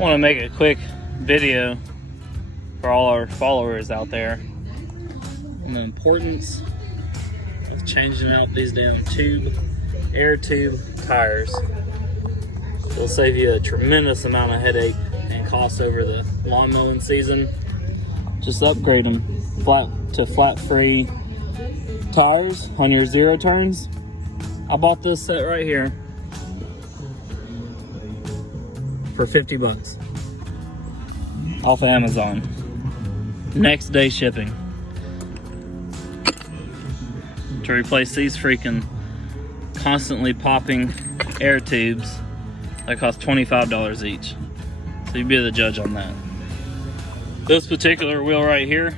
want to make a quick video for all our followers out there on the importance of changing out these damn air tube tires. It'll save you a tremendous amount of headache and cost over the lawn mowing season. Just upgrade them flat free tires on your zero turns. I bought this set right here for 50 bucks off of Amazon. Next day shipping. To replace these freaking constantly popping air tubes that cost $25 each. So you be the judge on that. This particular wheel right here,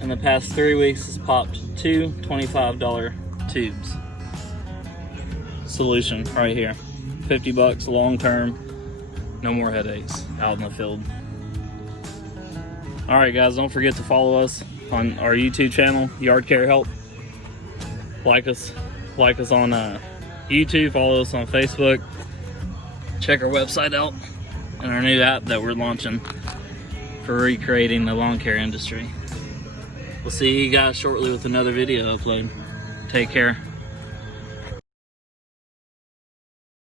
in the past 3 weeks, has popped two $25 tubes. Solution right here. 50 bucks long term, no more headaches out in the field. All right, guys, don't forget to follow us on our YouTube channel, Yard Care Help. Like us on YouTube, follow us on Facebook. Check our website out and our new app that we're launching for recreating the lawn care industry. We'll see you guys shortly with another video upload. Take care.